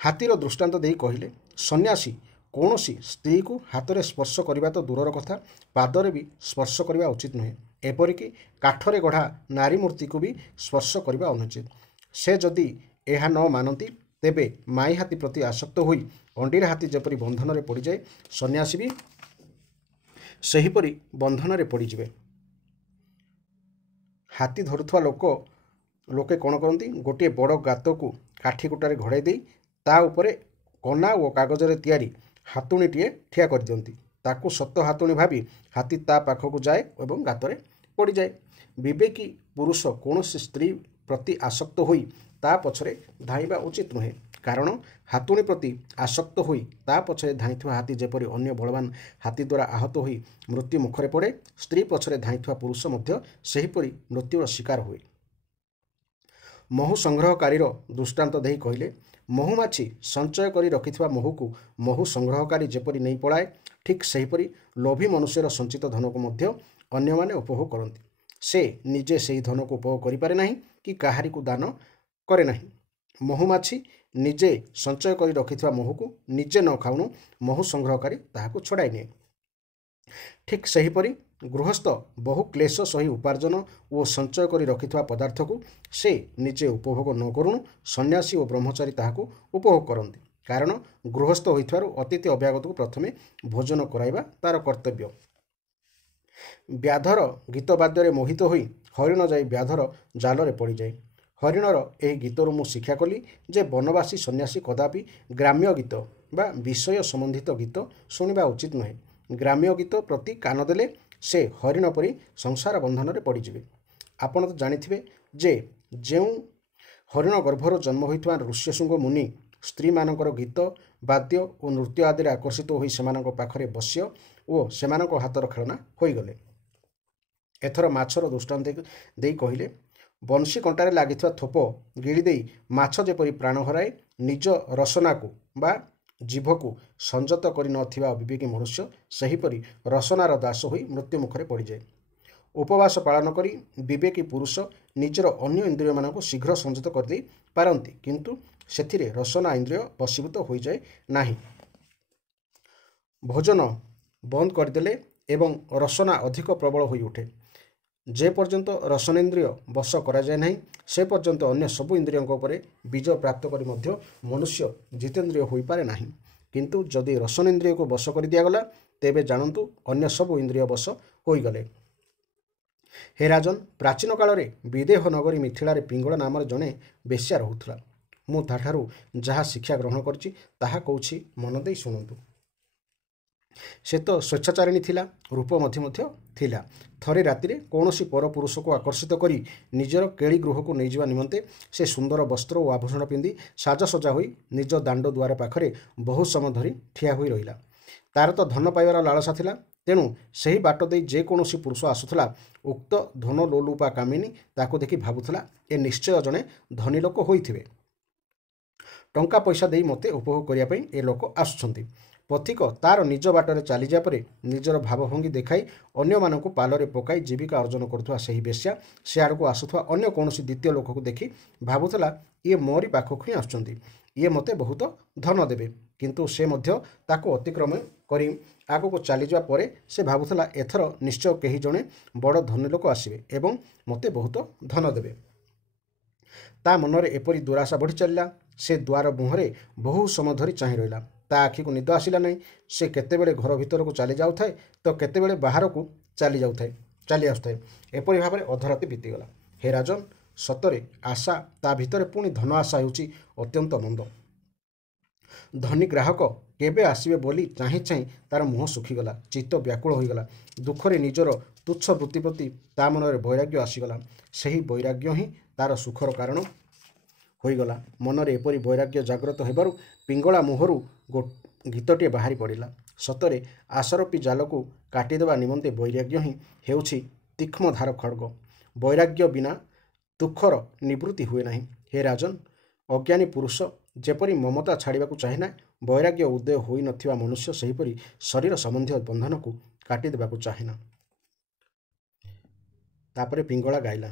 ହାତୀର ଦୃଷ୍ଟାନ୍ତ ଦେଇ କହିଲେ, ସନ୍ନ୍ୟାସୀ କୌଣସି ସ୍ତ୍ରୀକୁ ହାତରେ ସ୍ପର୍ଶ କରିବା ତ ଦୂରର କଥା, ପାଦରେ ବି ସ୍ପର୍ଶ କରିବା ଉଚିତ ନୁହେଁ। ଏପରିକି କାଠରେ ଗଢ଼ା ନାରୀ ମୂର୍ତ୍ତିକୁ ବି ସ୍ପର୍ଶ କରିବା ଅନୁଚିତ। ସେ ଯଦି ଏହା ନ ମାନନ୍ତି ତେବେ ମାଇ ହାତୀ ପ୍ରତି ଆସକ୍ତ ହୋଇ ଅଣ୍ଡିରା ହାତୀ ଯେପରି ବନ୍ଧନରେ ପଡ଼ିଯାଏ, ସନ୍ନ୍ୟାସୀ ବି ସେହିପରି ବନ୍ଧନରେ ପଡ଼ିଯିବେ। ହାତୀ ଧରୁଥିବା ଲୋକେ କ'ଣ କରନ୍ତି, ଗୋଟିଏ ବଡ଼ ଗାତକୁ କାଠି କୁଟାରେ ଘୋଡ଼ାଇ ଦେଇ ତା ଉପରେ କନା ଓ କାଗଜରେ ତିଆରି ହାତୁଣିଟିଏ ଠିଆ କରିଦିଅନ୍ତି। ତାକୁ ସତ ହାତୁଣି ଭାବି ହାତୀ ତା ପାଖକୁ ଯାଏ ଏବଂ ଗାତରେ ପଡ଼ିଯାଏ। ବିବେକୀ ପୁରୁଷ କୌଣସି ସ୍ତ୍ରୀ ପ୍ରତି ଆସକ୍ତ ହୋଇ ତା ପଛରେ ଧାଇଁବା ଉଚିତ ନୁହେଁ। କାରଣ ହାତୁଣି ପ୍ରତି ଆସକ୍ତ ହୋଇ ତା ପଛରେ ଧାଇଁଥିବା ହାତୀ ଯେପରି ଅନ୍ୟ ବଳବାନ ହାତୀ ଦ୍ୱାରା ଆହତ ହୋଇ ମୃତ୍ୟୁ ମୁଖରେ ପଡ଼େ, ସ୍ତ୍ରୀ ପଛରେ ଧାଇଁଥିବା ପୁରୁଷ ମଧ୍ୟ ସେହିପରି ମୃତ୍ୟୁର ଶିକାର ହୁଏ। ମହୁ ସଂଗ୍ରହକାରୀର ଦୃଷ୍ଟାନ୍ତ ଦେଇ କହିଲେ, ମହୁମାଛି ସଞ୍ଚୟ କରି ରଖିଥିବା ମହୁକୁ ମହୁ ସଂଗ୍ରହକାରୀ ଯେପରି ନେଇ ପଳାଏ, ଠିକ୍ ସେହିପରି ଲୋଭୀ ମନୁଷ୍ୟର ସଞ୍ଚିତ ଧନକୁ ମଧ୍ୟ ଅନ୍ୟମାନେ ଉପଭୋଗ କରନ୍ତି। ସେ ନିଜେ ସେହି ଧନକୁ ଉପଭୋଗ କରିପାରେ ନାହିଁ କି କାହାରିକୁ ଦାନ କରେ ନାହିଁ। ମହୁମାଛି ନିଜେ ସଞ୍ଚୟ କରି ରଖିଥିବା ମହୁକୁ ନିଜେ ନ ଖାଉଣୁ ମହୁ ସଂଗ୍ରହକାରୀ ତାହାକୁ ଛଡ଼ାଇ ନିଏ। ଠିକ୍ ସେହିପରି ଗୃହସ୍ଥ ବହୁ କ୍ଲେଶ ସହି ଉପାର୍ଜନ ଓ ସଞ୍ଚୟ କରି ରଖିଥିବା ପଦାର୍ଥକୁ ସେ ନିଜେ ଉପଭୋଗ ନ କରୁଣୁ ସନ୍ନ୍ୟାସୀ ଓ ବ୍ରହ୍ମଚାରୀ ତାହାକୁ ଉପଭୋଗ କରନ୍ତି। କାରଣ ଗୃହସ୍ଥ ହୋଇଥିବାରୁ ଅତିଥି ଅଭ୍ୟାଗତକୁ ପ୍ରଥମେ ଭୋଜନ କରାଇବା ତାର କର୍ତ୍ତବ୍ୟ। ବ୍ୟାଧର ଗୀତ ବାଦ୍ୟରେ ମୋହିତ ହୋଇ ହରିଣ ଯାଇ ବ୍ୟାଧର ଜାଲରେ ପଡ଼ିଯାଏ। ହରିଣର ଏହି ଗୀତରୁ ମୁଁ ଶିକ୍ଷା କଲି ଯେ ବନବାସୀ ସନ୍ନ୍ୟାସୀ କଦାପି ଗ୍ରାମ୍ୟ ଗୀତ ବା ବିଷୟ ସମ୍ବନ୍ଧିତ ଗୀତ ଶୁଣିବା ଉଚିତ ନୁହେଁ। ଗ୍ରାମ୍ୟ ଗୀତ ପ୍ରତି କାନ ଦେଲେ ସେ ହରିଣ ପରି ସଂସାର ବନ୍ଧନରେ ପଡ଼ିଯିବେ। ଆପଣ ତ ଜାଣିଥିବେ ଯେ ଯେଉଁ ହରିଣ ଗର୍ଭରୁ ଜନ୍ମ ହୋଇଥିବା ଋଷ୍ୟଶୃଙ୍ଗ ମୁନି ସ୍ତ୍ରୀମାନଙ୍କର ଗୀତ ବାଦ୍ୟ ଓ ନୃତ୍ୟ ଆଦିରେ ଆକର୍ଷିତ ହୋଇ ସେମାନଙ୍କ ପାଖରେ ବଶ୍ୟ ଓ ସେମାନଙ୍କ ହାତର ଖେଳନା ହୋଇଗଲେ। ଏଥର ମାଛର ଦୃଷ୍ଟାନ୍ତ ଦେଇ କହିଲେ, ବଂଶୀ କଣ୍ଟାରେ ଲାଗିଥିବା ଥୋପ ଗିଳି ଦେଇ ମାଛ ଯେପରି ପ୍ରାଣ ହରାଏ, ନିଜ ରସନାକୁ ବା ଜିଭକୁ ସଂଯତ କରି ନଥିବା ଅବିବେକୀ ମନୁଷ୍ୟ ସେହିପରି ରସନାର ଦାସ ହୋଇ ମୃତ୍ୟୁ ମୁଖରେ ପଡ଼ିଯାଏ। ଉପବାସ ପାଳନ କରି ବିବେକୀ ପୁରୁଷ ନିଜର ଅନ୍ୟ ଇନ୍ଦ୍ରିୟମାନଙ୍କୁ ଶୀଘ୍ର ସଂଯତ କରିଦେଇ ପାରନ୍ତି, କିନ୍ତୁ ସେଥିରେ ରସନା ଇନ୍ଦ୍ରିୟ ବଶୀଭୂତ ହୋଇଯାଏ ନାହିଁ। ଭୋଜନ ବନ୍ଦ କରିଦେଲେ ଏବଂ ରସନା ଅଧିକ ପ୍ରବଳ ହୋଇ ଉଠେ। ଯେ ପର୍ଯ୍ୟନ୍ତ ରସନେନ୍ଦ୍ରିୟ ବଶ କରାଯାଏ ନାହିଁ ସେ ପର୍ଯ୍ୟନ୍ତ ଅନ୍ୟ ସବୁ ଇନ୍ଦ୍ରିୟଙ୍କ ଉପରେ ବିଜୟ ପ୍ରାପ୍ତ କରି ମଧ୍ୟ ମନୁଷ୍ୟ ଜିତେନ୍ଦ୍ରିୟ ହୋଇପାରେ ନାହିଁ। କିନ୍ତୁ ଯଦି ରସନେନ୍ଦ୍ରିୟକୁ ବଶ କରି ଦିଆଗଲା ତେବେ ଜାଣନ୍ତୁ ଅନ୍ୟ ସବୁ ଇନ୍ଦ୍ରିୟ ବଶ ହୋଇଗଲେ। ହେ ରାଜନ, ପ୍ରାଚୀନ କାଳରେ ବିଦେହ ନଗରୀ ମିଥିଳାରେ ପିଙ୍ଗଳ ନାମରେ ଜଣେ ବେଶ୍ୟା ରହୁଥିଲା। ମୁଁ ତାଠାରୁ ଯାହା ଶିକ୍ଷା ଗ୍ରହଣ କରିଛି ତାହା କହୁଛି, ମନ ଦେଇ ଶୁଣନ୍ତୁ। ସେ ତ ସ୍ୱେଚ୍ଛାଚାରିଣୀ ଥିଲା, ରୂପ ମଧ୍ୟ ଥିଲା। ଥରେ ରାତିରେ କୌଣସି ପରପୁରୁଷକୁ ଆକର୍ଷିତ କରି ନିଜର କେଳି ଗୃହକୁ ନେଇଯିବା ନିମନ୍ତେ ସେ ସୁନ୍ଦର ବସ୍ତ୍ର ଓ ଆଭୂଷଣ ପିନ୍ଧି ସାଜସଜା ହୋଇ ନିଜ ଦାଣ୍ଡ ଦୁଆର ପାଖରେ ବହୁ ସମୟ ଧରି ଠିଆ ହୋଇ ରହିଲା। ତାର ତ ଧନ ପାଇବାର ଲାଳସା ଥିଲା, ତେଣୁ ସେହି ବାଟ ଦେଇ ଯେକୌଣସି ପୁରୁଷ ଆସୁଥିଲା ଉକ୍ତ ଧନଲୋଲୁପା କାମିନୀ ତାକୁ ଦେଖି ଭାବୁଥିଲା, ଏ ନିଶ୍ଚୟ ଜଣେ ଧନୀ ଲୋକ ହୋଇଥିବେ। ଟଙ୍କା ପଇସା ଦେଇ ମୋତେ ଉପଭୋଗ କରିବା ପାଇଁ ଏ ଲୋକ ଆସୁଛନ୍ତି। ପଥିକ ତାର ନିଜ ବାଟରେ ଚାଲିଯିବା ପରେ ନିଜର ଭାବଭଙ୍ଗୀ ଦେଖାଇ ଅନ୍ୟମାନଙ୍କୁ ପାଲରେ ପକାଇ ଜୀବିକା ଅର୍ଜନ କରୁଥିବା ସେହି ବେଶ୍ୟା ସେ ଆଡ଼କୁ ଆସୁଥିବା ଅନ୍ୟ କୌଣସି ଦ୍ୱିତୀୟ ଲୋକକୁ ଦେଖି ଭାବୁଥିଲା, ଇଏ ମୋରି ପାଖକୁ ହିଁ ଆସୁଛନ୍ତି, ଇଏ ମୋତେ ବହୁତ ଧନ ଦେବେ। କିନ୍ତୁ ସେ ମଧ୍ୟ ତାକୁ ଅତିକ୍ରମ କରି ଆଗକୁ ଚାଲିଯିବା ପରେ ସେ ଭାବୁଥିଲା, ଏଥର ନିଶ୍ଚୟ କେହି ଜଣେ ବଡ଼ ଧନୀ ଲୋକ ଆସିବେ ଏବଂ ମୋତେ ବହୁତ ଧନ ଦେବେ। ତା ମନରେ ଏପରି ଦୁରାଶା ବଢ଼ି ଚାଲିଲା। ସେ ଦ୍ୱାର ମୁହଁରେ ବହୁ ସମୟ ଧରି ଚାହିଁ ରହିଲା। ତା ଆଖିକୁ ନିଦ ଆସିଲା ନାହିଁ। ସେ କେତେବେଳେ ଘର ଭିତରକୁ ଚାଲି ଯାଉଥାଏ ତ କେତେବେଳେ ବାହାରକୁ ଚାଲି ଆସୁଥାଏ। ଏପରି ଭାବରେ ଅଧରାତି ବିତିଗଲା। ହେ ରାଜନ, ସତରେ ଆଶା ତା ଭିତରେ ପୁଣି ଧନ ଆଶା ହେଉଛି ଅତ୍ୟନ୍ତ ମନ୍ଦ। ଧନୀ ଗ୍ରାହକ କେବେ ଆସିବେ ବୋଲି ଚାହିଁ ଚାହିଁ ତାର ମୁହଁ ଶୁଖିଗଲା, ଚିତ୍ତ ବ୍ୟାକୁଳ ହୋଇଗଲା। ଦୁଃଖରେ ନିଜର ତୁଚ୍ଛ ବୃତ୍ତି ପ୍ରତି ତା ମନରେ ବୈରାଗ୍ୟ ଆସିଗଲା। ସେହି ବୈରାଗ୍ୟ ହିଁ ତାର ସୁଖର କାରଣ ହୋଇଗଲା। ମନରେ ଏପରି ବୈରାଗ୍ୟ ଜାଗ୍ରତ ହେବାରୁ ପିଙ୍ଗଳା ମୁହଁରୁ ଗୀତଟିଏ ବାହାରି ପଡ଼ିଲା। ସତରେ ଆସରପି ଜାଲକୁ କାଟିଦେବା ନିମନ୍ତେ ବୈରାଗ୍ୟ ହିଁ ହେଉଛି ତୀକ୍ଷ୍ମ ଧାର ଖଡ଼୍ଗ। ବୈରାଗ୍ୟ ବିନା ଦୁଃଖର ନିବୃତ୍ତି ହୁଏ ନାହିଁ। ହେ ରାଜନ୍, ଅଜ୍ଞାନୀ ପୁରୁଷ ଯେପରି ମମତା ଛାଡ଼ିବାକୁ ଚାହେଁନା, ବୈରାଗ୍ୟ ଉଦୟ ହୋଇନଥିବା ମନୁଷ୍ୟ ସେହିପରି ଶରୀର ସମ୍ବନ୍ଧୀୟ ବନ୍ଧନକୁ କାଟିଦେବାକୁ ଚାହେଁନା। ତାପରେ ପିଙ୍ଗଳା ଗାଇଲା,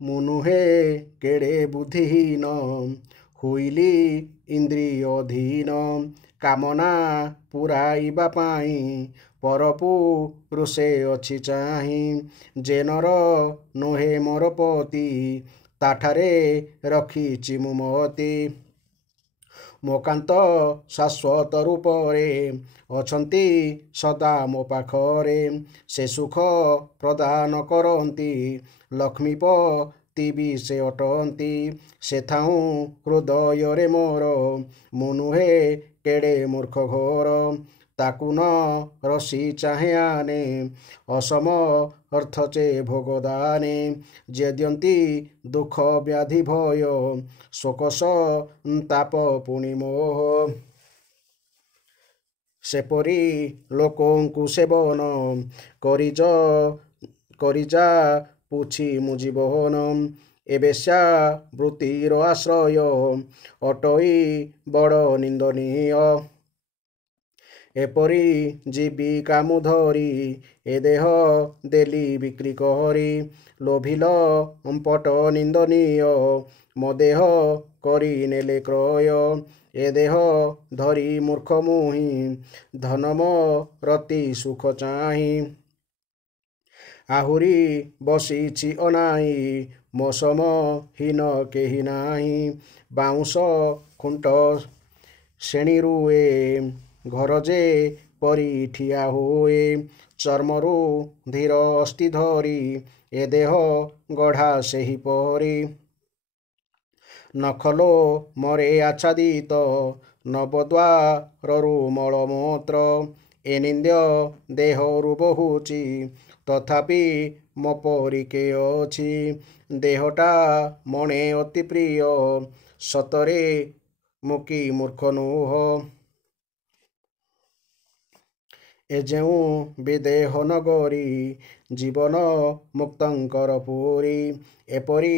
ମୁଁ ନୁହେଁ କେଡ଼େ ବୁଦ୍ଧିହୀନ, ହୋଇଲି ଇନ୍ଦ୍ରିୟଧୀନ, କାମନା ପୁରାଇବା ପାଇଁ ପରପୁରୁଷେ ଅଛି ଚାହିଁ, ଯେ ନର ନୁହେଁ ମୋର ପତି, ତାଠାରେ ରଖିଛି ମୁଁ ମତି। ମୋ କାନ୍ତ ଶାଶ୍ୱତ ରୂପରେ ଅଛନ୍ତି ସଦା ମୋ ପାଖରେ, ସେ ସୁଖ ପ୍ରଦାନ କରନ୍ତି, ଲକ୍ଷ୍ମୀପତି ବି ସେ ଅଟନ୍ତି, ସେ ଥାଉଁ ହୃଦୟରେ ମୋର, ମୁଁ ନୁହେଁ କେଡ଼େ ମୂର୍ଖ ଘୋର, ତାକୁ ନ ରସି ଚାହେଁ ଆନେ, ଅସମର୍ଥ ଚେ ଭୋଗଦାନେ, ଯେ ଦିଅନ୍ତି ଦୁଃଖ ବ୍ୟାଧି ଭୟ, ଶୋକ ସନ୍ତାପ ପୁଣି ମୋହ, ସେପରି ଲୋକଙ୍କୁ ସେବନ କରିଯା ପୁଛି ମୁଁ ଜୀବନ, ଏ ବେଶ୍ୟା ବୃତ୍ତିର ଆଶ୍ରୟ ଅଟଇ ବଡ଼ ନିନ୍ଦନୀୟ, ଏପରି ଜୀବିକା ମୁଁ ଧରି, ଏ ଦେହ ଦେଲି ବିକ୍ରି କରି, ଲୋଭିଲ ପଟ ନିନ୍ଦନୀୟ, ମୋ ଦେହ କରି ନେଲେ କ୍ରୟ, ଏ ଦେହ ଧରି ମୂର୍ଖ ମୁହିଁ, ଧନ ରତି ସୁଖ ଚାହିଁ, ଆହୁରି ବସିଛି ଅନାଇ, ମୋ ସମ ହୀନ କେହି ନାହିଁ, ବାଉଁଶ ଖୁଣ୍ଟ ଶ୍ରେଣୀରୁଏ, ଘର ଯେ ପରି ଠିଆ ହୁଏ, ଚର୍ମରୁ ଧୀର ଅସ୍ଥି ଧରି, ଏ ଦେହ ଗଢ଼ା ସେହିପରି, ନଖଲୋ ମରେ ଆଚ୍ଛାଦିତ, ନବଦ୍ୱାରରୁ ମଳମୂତ୍ର, ଏ ନିନ୍ଦ୍ୟ ଦେହରୁ ବହୁଛି, ତଥାପି ମୋ ପରି କେ ଅଛି, ଦେହଟା ମଣେ ଅତି ପ୍ରିୟ, ସତରେ ମୁଁ କି ମୂର୍ଖ ନୁହ, ଏ ଯେଉଁ ବିଦେହ ନଗରୀ, ଜୀବନ ମୁକ୍ତଙ୍କର ପୁରୀ, ଏପରି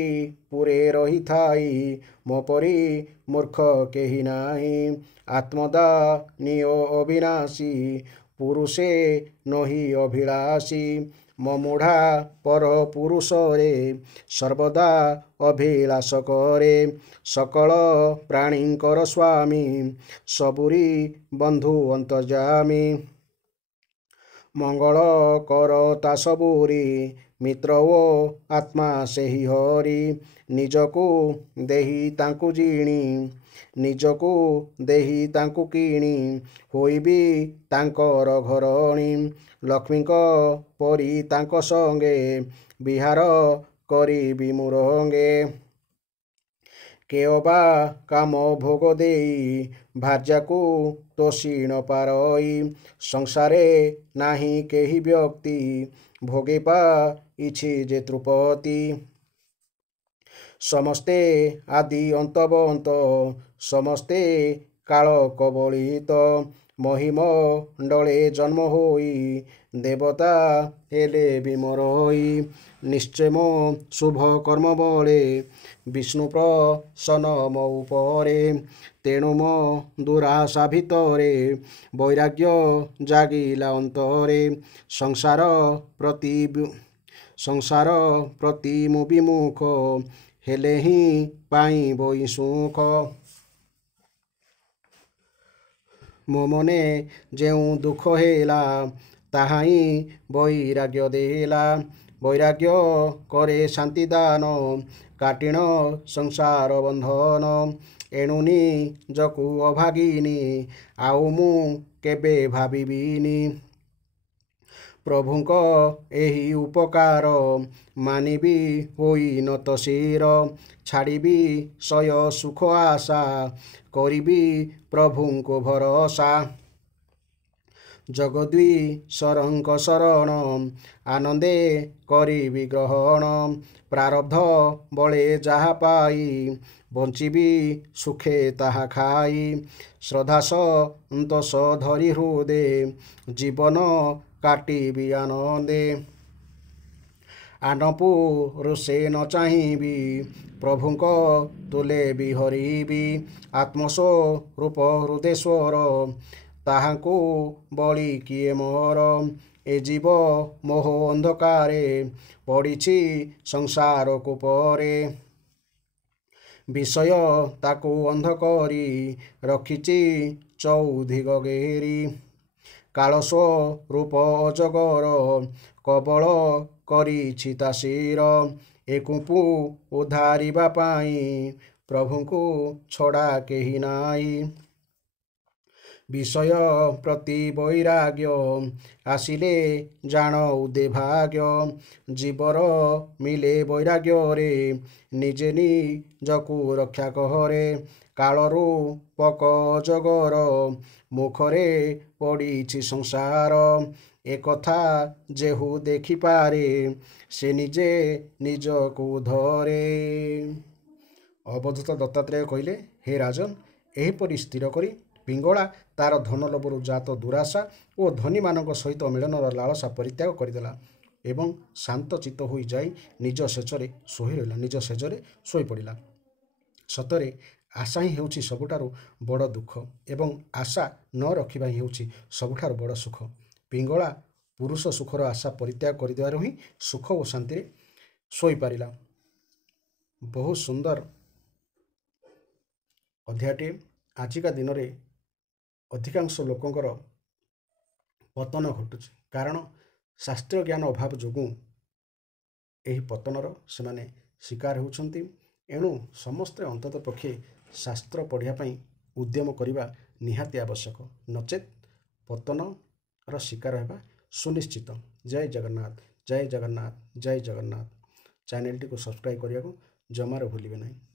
ପୁରେ ରହିଥାଇ, ମୋ ପରି ମୂର୍ଖ କେହି ନାହିଁ, ଆତ୍ମଦାନୀୟ ଅବିନାଶୀ, ପୁରୁଷେ ନହି ଅଭିଳାଷୀ, ମୋ ମୁଢ଼ା ପର ପୁରୁଷରେ ସର୍ବଦା ଅଭିଳାଷ କରେ, ସକଳ ପ୍ରାଣୀଙ୍କର ସ୍ୱାମୀ, ସବୁରି ବନ୍ଧୁ ଅନ୍ତର୍ଯ୍ୟାମୀ, ମଙ୍ଗଳ କରତା ସବୁରି, ମିତ୍ର ଓ ଆତ୍ମା ସେହି ହରି, ନିଜକୁ ଦେହି ତାଙ୍କୁ ଜିଣି, ନିଜକୁ ଦେହି ତାଙ୍କୁ କିଣି, ହୋଇବି ତାଙ୍କର ଘରଣୀ, ଲକ୍ଷ୍ମୀଙ୍କ ପରି ତାଙ୍କ ସଙ୍ଗେ, ବିହାର କରିବି ମୁଁ ରଙ୍ଗେ, କେ ଅବା କାମ ଭୋଗ ଦେଇ, ଭାର୍ଯ୍ୟାକୁ ତୋଷିଣ ପାରଇ, ସଂସାରେ ନାହିଁ କେହି ବ୍ୟକ୍ତି, ଭୋଗେ ପାଇଛି ଯେ ତୃପତି, ସମସ୍ତେ ଆଦି ଅନ୍ତବନ୍ତ, ସମସ୍ତେ କାଳ କବଳିତ, ମହିମଣ୍ଡଳେ ଜନ୍ମ ହୋଇ, ଦେବତା ହେଲେ ବି ମରଇ, ନିଶ୍ଚୟ ମୋ ଶୁଭ କର୍ମ ବଳେ, ବିଷ୍ଣୁ ପ୍ରସନ୍ନ ମୋ ଉପରେ, ତେଣୁ ମୋ ଦୁରାଶା ଭିତରେ, ବୈରାଗ୍ୟ ଜାଗିଲା ଅନ୍ତରେ, ସଂସାର ପ୍ରତି ମୁଁ ବିମୁଖ, ହେଲେ ହିଁ ପାଇବଇ ସୁଖ, ମୋ ମନେ ଯେଉଁ ଦୁଃଖ ହେଲା, ତାହା ହିଁ ବୈରାଗ୍ୟ ଦେଲା, ବୈରାଗ୍ୟ କରେ ଶାନ୍ତି ଦାନ, କାଟିଣ ସଂସାର ବନ୍ଧନ, ଏଣୁ ନିଜକୁ ଅଭାଗିନୀ, ଆଉ ମୁଁ କେବେ ଭାବିବିନି, ପ୍ରଭୁଙ୍କ ଏହି ଉପକାର, ମାନିବି ହୋଇ ନତ ଶିର, ଛାଡ଼ିବି ସୟ ସୁଖ ଆଶା, କରିବି ପ୍ରଭୁଙ୍କୁ ଭରସା, ଜଗଦୀଶ୍ୱରଙ୍କ ଶରଣ ଆନନ୍ଦେ କରିବି ଗ୍ରହଣ ପ୍ରାରବ୍ଧ ବଳେ ଯାହା ପାଇ ବଞ୍ଚିବି ସୁଖେ ତାହା ଖାଇ ଶ୍ରଦ୍ଧା ସନ୍ତୋଷ ଧରି ହୃଦେ ଜୀବନ କାଟିବି ଆନନ୍ଦେ ଆନପୁରୁଷେ ନ ଚାହିଁବି ପ୍ରଭୁଙ୍କ ତୁଲେ ବିହରିବି ଆତ୍ମସ୍ୱରୂପ ହୃଦେଶ୍ୱର ତାହାଙ୍କୁ ବଳି କିଏ ମୋର ଏ ଜୀବ ମୋହ ଅନ୍ଧକାରେ ପଡ଼ିଛି ସଂସାର କୂପରେ ବିଷୟ ତାକୁ ଅନ୍ଧ କରି ରଖିଛି ଚୌଧିକ ଘେରି କାଳସ୍ୱରୂପ ଅଜଗର କବଳ କରିଛି ତା ଶିର ଏକୁଙ୍କୁ ଉଦ୍ଧାରିବା ପାଇଁ ପ୍ରଭୁଙ୍କୁ ଛଡ଼ା କେହି ନାହିଁ ବିଷୟ ପ୍ରତି ବୈରାଗ୍ୟ ଆସିଲେ ଜାଣ ଉଦେ ଭାଗ୍ୟ ଜୀବର ମିଳେ ବୈରାଗ୍ୟରେ ନିଜେ ନିଜକୁ ରକ୍ଷା କରେ କାଳରୁ ପକ ଅଜଗର ମୁଖରେ ପଡ଼ିଛି ସଂସାର ଏକଥା ଯେହୁ ଦେଖିପାରେ ସେ ନିଜେ ନିଜକୁ ଧରେ ଅବଧୂତ ଦତ୍ତାତ୍ରେୟ କହିଲେ ହେ ରାଜନ ଏହିପରି ସ୍ଥିର କରି ପିଙ୍ଗଳା ତାର ଧନଲୋଭରୁ ଜାତ ଦୁରାଶା ଓ ଧନୀମାନଙ୍କ ସହିତ ମିଳନର ଲାଳସା ପରିତ୍ୟାଗ କରିଦେଲା ଏବଂ ଶାନ୍ତ ଚିତ୍ତ ହୋଇ ଯାଇ ନିଜ ଶେଷରେ ଶୋଇପଡ଼ିଲା ସତରେ ଆଶା ହିଁ ହେଉଛି ସବୁଠାରୁ ବଡ଼ ଦୁଃଖ ଏବଂ ଆଶା ନ ରଖିବା ହିଁ ହେଉଛି ସବୁଠାରୁ ବଡ଼ ସୁଖ ପିଙ୍ଗଳା ପୁରୁଷ ସୁଖର ଆଶା ପରିତ୍ୟାଗ କରିଦେବାରୁ ହିଁ ସୁଖ ଓ ଶାନ୍ତିରେ ଶୋଇପାରିଲା ବହୁତ ସୁନ୍ଦର ଅଧ୍ୟାୟଟିଏ ଆଜିକା ଦିନରେ ଅଧିକାଂଶ ଲୋକଙ୍କର ପତନ ଘଟୁଛି କାରଣ ଶାସ୍ତ୍ରୀୟ ଜ୍ଞାନ ଅଭାବ ଯୋଗୁଁ ଏହି ପତନର ସେମାନେ ଶିକାର ହେଉଛନ୍ତି ଏଣୁ ସମସ୍ତେ ଅନ୍ତତଃ ପକ୍ଷେ ଶାସ୍ତ୍ର ପଢ଼ିବା ପାଇଁ ଉଦ୍ୟମ କରିବା ନିହାତି ଆବଶ୍ୟକ ନଚେତ୍ ପତନର ଶିକାର ହେବା ସୁନିଶ୍ଚିତ ଜୟ ଜଗନ୍ନାଥ ଜୟ ଜଗନ୍ନାଥ ଜୟ ଜଗନ୍ନାଥ ଚ୍ୟାନେଲଟିକୁ ସବସ୍କ୍ରାଇବ୍ କରିବାକୁ ଜମାରୁ ଭୁଲିବେ ନାହିଁ।